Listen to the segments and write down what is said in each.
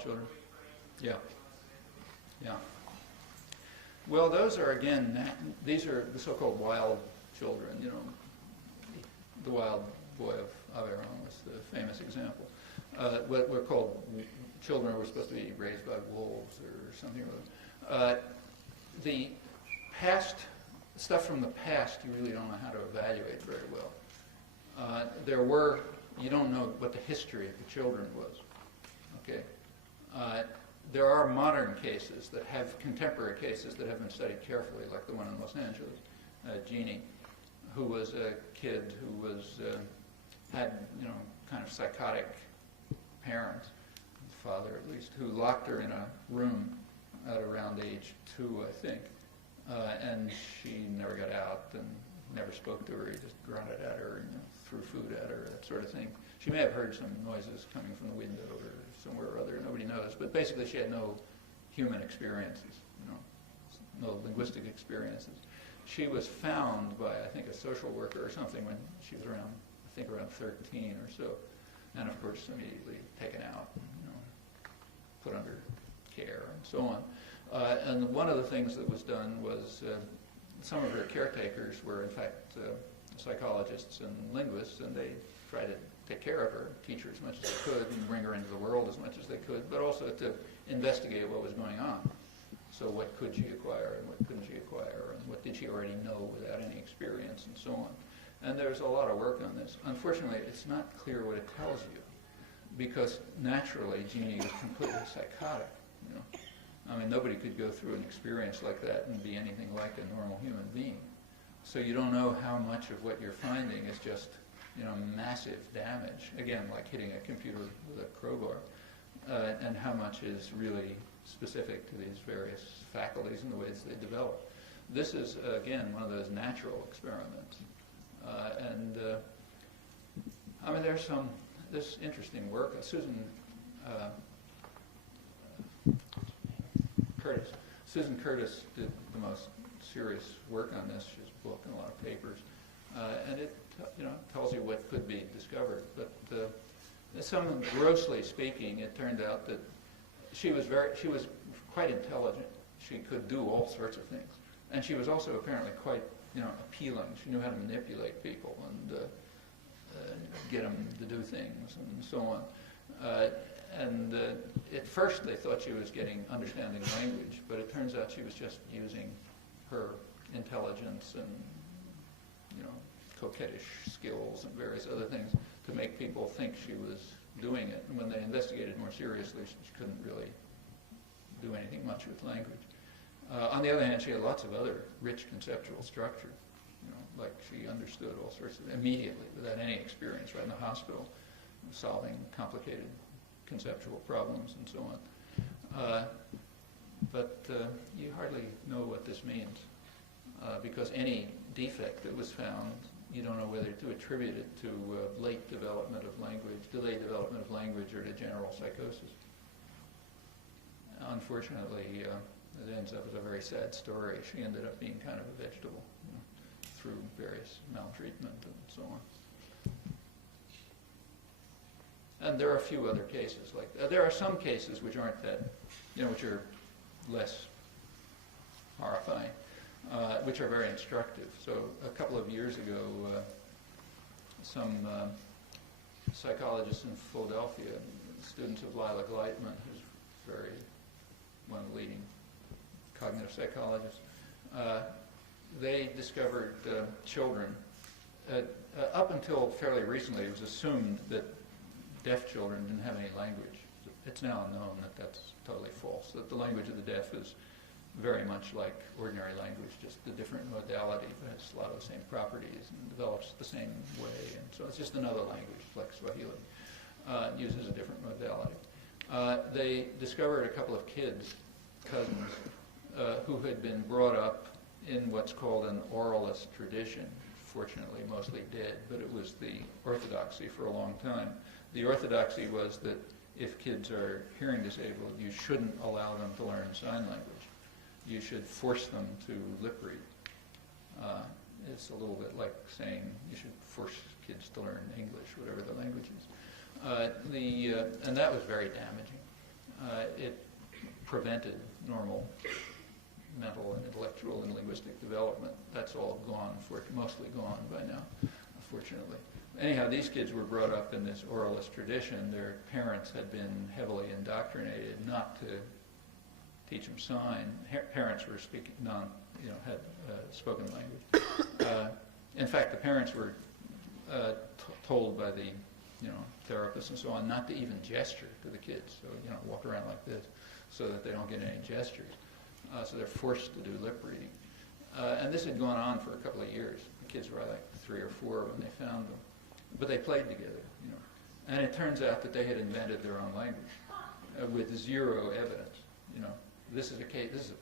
Wild children? Yeah. Yeah. Well, those are, again, these are the so-called wild children, you know. The wild boy of Aveyron was the famous example. What were called children were supposed to be raised by wolves or something or other. The past, stuff from the past, you really don't know how to evaluate very well. You don't know what the history of the children was. Okay. There are modern cases that have, contemporary cases that have been studied carefully, like the one in Los Angeles, Jeannie, who was a kid who was, had, you know, kind of psychotic parents, father at least, who locked her in a room at around age 2, I think, and she never got out and never spoke to her. He just grunted at her, you know, threw food at her, that sort of thing. She may have heard some noises coming from the window or somewhere or other, nobody knows, but basically she had no human experiences, you know, no linguistic experiences. She was found by, I think, a social worker or something when she was around, I think around 13 or so, and of course immediately taken out, you know, put under care and so on. And one of the things that was done was some of her caretakers were in fact psychologists and linguists, and they tried to take care of her, teach her as much as they could, and bring her into the world as much as they could, but also to investigate what was going on. So what could she acquire and what couldn't she acquire, and what did she already know without any experience, and so on. And there's a lot of work on this. Unfortunately, it's not clear what it tells you, because naturally Jeannie was completely psychotic, you know. I mean, nobody could go through an experience like that and be anything like a normal human being. So you don't know how much of what you're finding is just, you know, massive damage, again, like hitting a computer with a crowbar, and how much is really specific to these various faculties and the ways they develop. This is, again, one of those natural experiments. I mean, there's this interesting work. Susan Curtis did the most serious work on this. She has a book and a lot of papers. And it, you know, tells you what could be discovered. But grossly speaking, it turned out that she was quite intelligent. She could do all sorts of things, and she was also apparently quite, you know, appealing. She knew how to manipulate people and get them to do things and so on. At first, they thought she was understanding language, but it turns out she was just using her intelligence and, you know, coquettish skills and various other things to make people think she was doing it. And when they investigated more seriously, she couldn't really do anything much with language. On the other hand, she had lots of other rich conceptual structure. You know, like she understood all sorts of, immediately, without any experience, right in the hospital, solving complicated conceptual problems and so on. But you hardly know what this means, because any defect that was found, you don't know whether to attribute it to late development of language, delayed development of language, or to general psychosis. Unfortunately, it ends up as a very sad story. She ended up being kind of a vegetable, you know, through various maltreatment and so on. And there are a few other cases like that. There are some cases which aren't that, you know, which are less horrifying, which are very instructive. So a couple of years ago, some psychologists in Philadelphia, students of Lila Gleitman, who's one of the leading cognitive psychologists, they discovered children. Up until fairly recently, it was assumed that deaf children didn't have any language. It's now known that that's totally false, that the language of the deaf is very much like ordinary language, just a different modality, but has a lot of the same properties and develops the same way. And so it's just another language, like Swahili. It uses a different modality. They discovered a couple of kids, cousins, who had been brought up in what's called an oralist tradition, fortunately mostly dead, but it was the orthodoxy for a long time. The orthodoxy was that if kids are hearing disabled, you shouldn't allow them to learn sign language. You should force them to lip read. It's a little bit like saying you should force kids to learn English, whatever the language is. And that was very damaging. it prevented normal mental and intellectual and linguistic development. That's all gone, mostly gone by now, unfortunately. Anyhow, these kids were brought up in this oralist tradition. Their parents had been heavily indoctrinated not to teach them sign. Parents were speaking had spoken language. In fact, the parents were told by the therapists and so on not to even gesture to the kids. So walk around like this so that they don't get any gestures. So they're forced to do lip reading. And this had gone on for a couple of years. The kids were like 3 or 4 when they found them. But they played together, And it turns out that they had invented their own language with zero evidence. This is a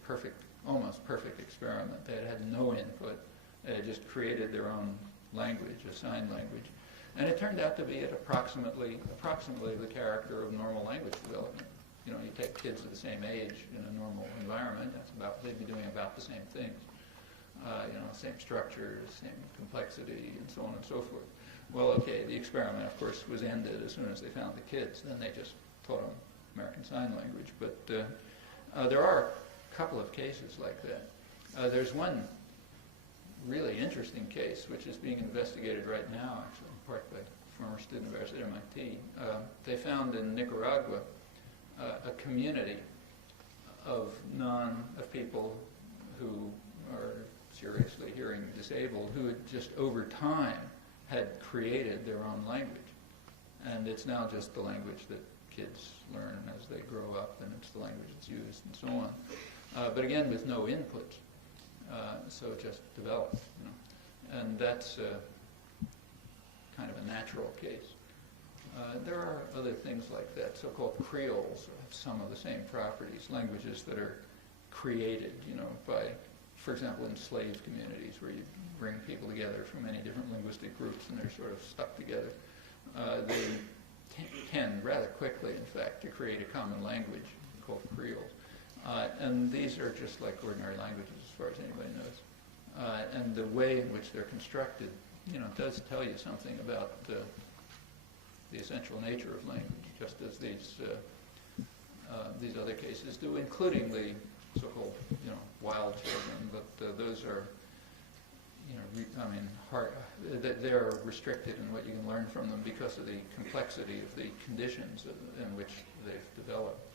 perfect, almost perfect experiment. They had had no input. They had just created their own language, a sign language. And it turned out to be at approximately the character of normal language development. You take kids of the same age in a normal environment, they'd be doing about the same things. Same structures, same complexity, and so on and so forth. Well, okay, the experiment, of course, was ended as soon as they found the kids. Then they just taught them American Sign Language. But there are a couple of cases like that. There's one really interesting case, which is being investigated right now, actually, in part by a former student of ours at MIT. They found in Nicaragua a community of people who are seriously hearing disabled, who had just over time had created their own language. And it's now just the language that kids learn as they grow up, and it's the language that's used and so on. But again, with no input. So it just developed. And that's kind of a natural case. There are other things like that. So-called creoles have some of the same properties, languages that are created, by, for example, enslaved communities where you bring people together from many different linguistic groups and they're sort of stuck together. They tend rather quickly, in fact, to create a common language called creoles. And these are just like ordinary languages as far as anybody knows. And the way in which they're constructed, does tell you something about the essential nature of language, just as these other cases do, including the so-called wild children. But those are they're restricted in what you can learn from them because of the complexity of the conditions in which they've developed.